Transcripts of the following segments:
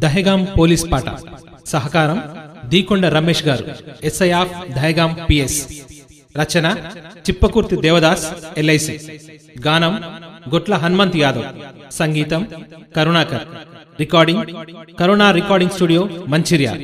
Dahegaon police పాట సహకారం దీకొండ రమేష్ గారు ఎస్ఐ ఆఫ్ దహేగాం పిఎస్ రచన చిప్పకుర్తి దేవదాస్ ఎల్ఐసి గానం గొట్ల హనుమంత్ యాదవ్ సంగీతం Karunakar recording Karuna recording studio Mancherial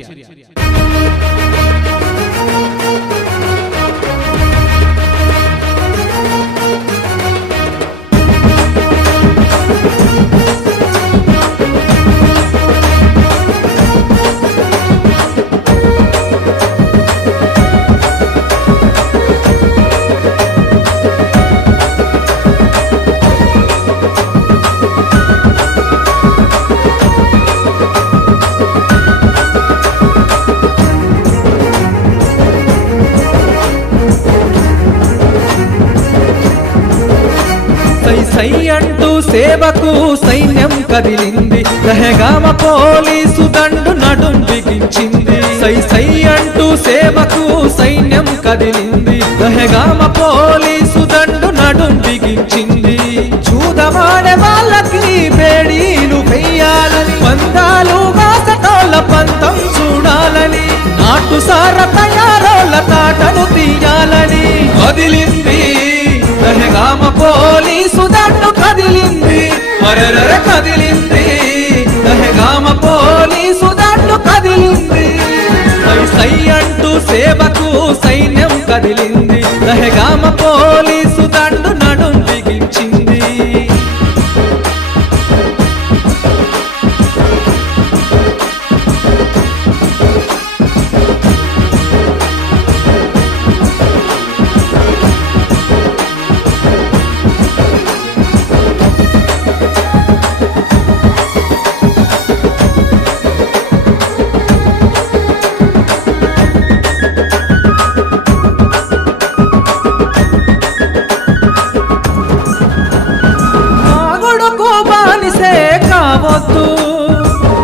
సై అంటూ సేవకు సైన్యం కదిలింది దహేగామ పోలీసు దండు నడుం బిగించింది సై అంటూ సేవకు సైన్యం కదిలింది దహేగామ పోలీసు దండు నడుం బిగించింది చూదమాడే వాళ్ళకి బేడీలు వెయ్యాలని పందాలు వాసటోళ్ళ పంతం చూడాలని నాటు సార తయారోళ్ళ తాటను తీయాలని కదిలింది దహేగామ పోలీసు దండు కదిలింది అరెరె కదిలింది దహేగామ పోలీసు దండు కదిలింది సై అంటూ సేవకు సైన్యం కదిలింది దహేగామ పోలీసు దండు నడుం బిగించింది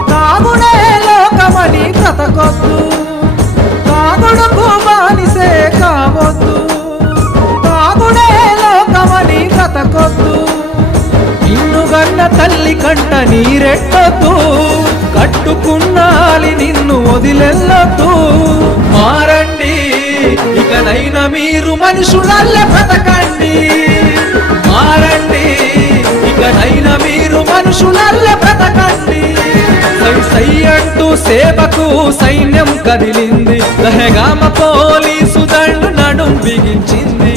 తాగుడే లోకమని బ్రతకొద్దు తాగుడుకు బానిసే కావద్దు తాగుడే లోకమని బ్రతకొద్దు నిన్నుగన్న తల్లి కంట నీరెట్టొద్దు కట్టుకున్నాలి నిన్ను వదిలెళ్ళొద్దు మారండి ఇకనైనా మీరు మనుషులల్లే బ్రతకండి మారండి ఇకనైనా మీరు మనుషులల్లే బ్రతకండి సై అంటూ సేవకు సైన్యం కదిలింది దహేగామ పోలీసు దండు నడుం బిగించింది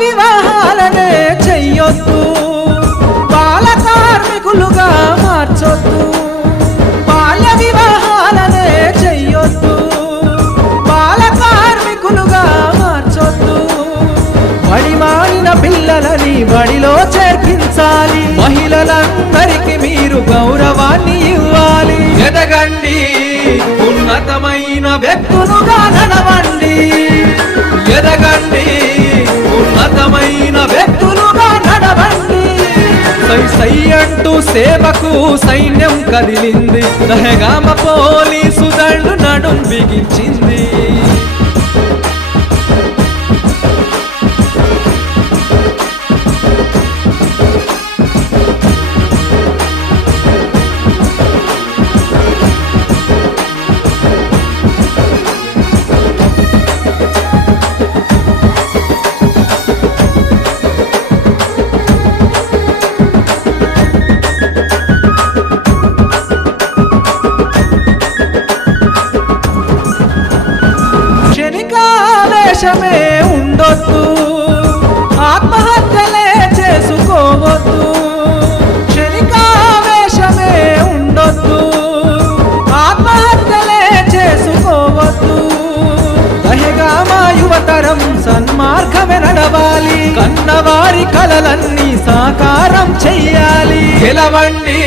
వివాహాలనే చెయ్యొద్దు బాల కార్మికులుగా మార్చొద్దు బాల్య వివాహాలనే చెయ్యొద్దు బాల కార్మికులుగా మార్చొద్దు బడిమాలిన పిల్లలని బడిలో చేర్పించాలి మహిళలందరికీ మీరు గౌరవాన్ని ఇవ్వాలి ఎదగండి ఉన్నతమైన వ్యక్తులుగా నడవండి ఎదగండి ఉన్నతమైన వ్యక్తులుగా నడవండి సై అంటూ సేవకు సైన్యం కదిలింది దహేగామ పోలీసు దండు నడుం బిగించింది క్షణికావేశమే ఉండొద్దు ఆత్మహత్యలే చేసుకోవద్దు క్షణికావేశమే ఉండొద్దు ఆత్మహత్యలే చేసుకోవద్దు దహేగామ యువతరం సన్మార్గమే గెలవండి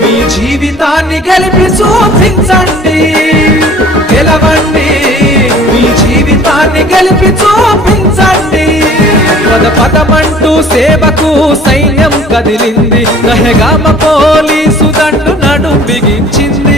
మీ జీవితాన్ని గెలిపి చూపించండి గెలవండి మీ జీవితాన్ని గెలిపి చూపించండి పదమంటూ సేవకు సైన్యం కదిలింది దహగామ పోలీసు దండు నడుం బిగించింది